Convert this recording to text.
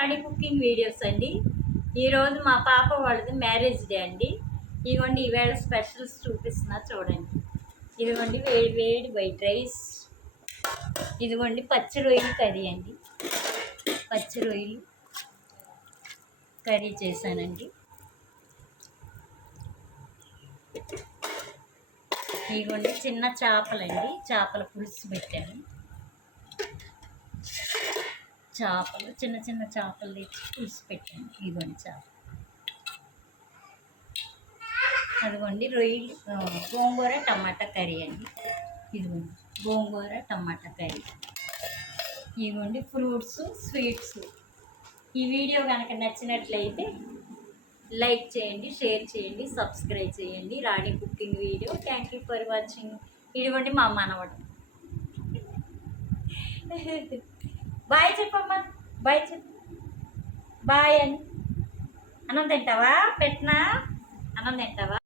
రాణి cooking videos అండి. ఈరోజు మా పాప వాళ్ళది మ్యారేజ్ డే అండి. ఇదిగోండి ఈవేళ స్పెషల్స్ చూపిస్తున్నా చూడండి. ఇదిగోండి వేడి వేడి వైట్ రైస్, ఇదిగోండి పచ్చి రొయ్యలు కర్రీ అండి. పచ్చి రొయ్యలు కర్రీ చేశానండి. ఇదిగోండి చిన్న చేపలండి, చేపల పులుసు పెట్టాను. చేపలు చిన్న చిన్న చేపలు తెచ్చి పులుసు పెట్టాను. ఇదిగోండి చేప, అదిగోండి రొయ్యలు, గోంగూర టమాటా కర్రీ అండి. ఇదిగోండి గోంగూర టమాటా కర్రీ. ఇదిగోండి ఫ్రూట్స్, స్వీట్స్. ఈ వీడియో కనుక నచ్చినట్లయితే లైక్ చేయండి, షేర్ చేయండి, సబ్స్క్రైబ్ చేయండి. Rani cooking video. Thank you for watching. ఇదిగోండి మా మనవడు. బాయ్ చెప్పమ్మా, బాయ్ చెప్పు. బాయ్ అని అన్నం తింటావా? పెట్టినా అన్నం తింటావా?